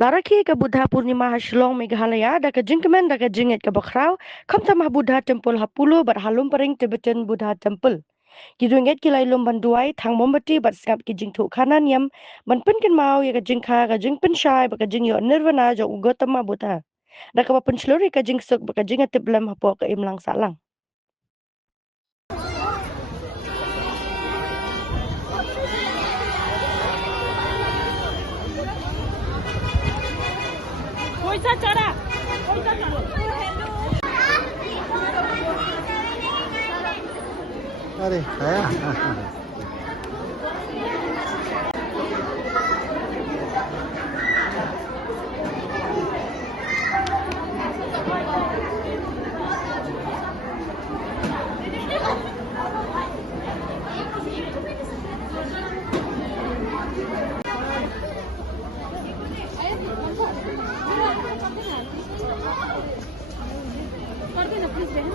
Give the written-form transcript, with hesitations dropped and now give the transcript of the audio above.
Laraki ke Buddha Purnima Shillong Meghalaya da ke jingmane da ke jingit ke bakrau kam tamah Buddha Temple hapulu berhalum pering Tibetan Buddha Temple. Kidunget kilai lum banduai thang mombati bat skap ki jing thu kanan yam ban pen ken mau ya ke jing kha ke jing pen shai ba ke jing yo nirvana jo ugotama Buddha. Da ke pen sluri ke jing suk ba ke jing atiblam hapo ke imlang salang. पैसा चढ़ा अरे है कर देना प्लीज बहन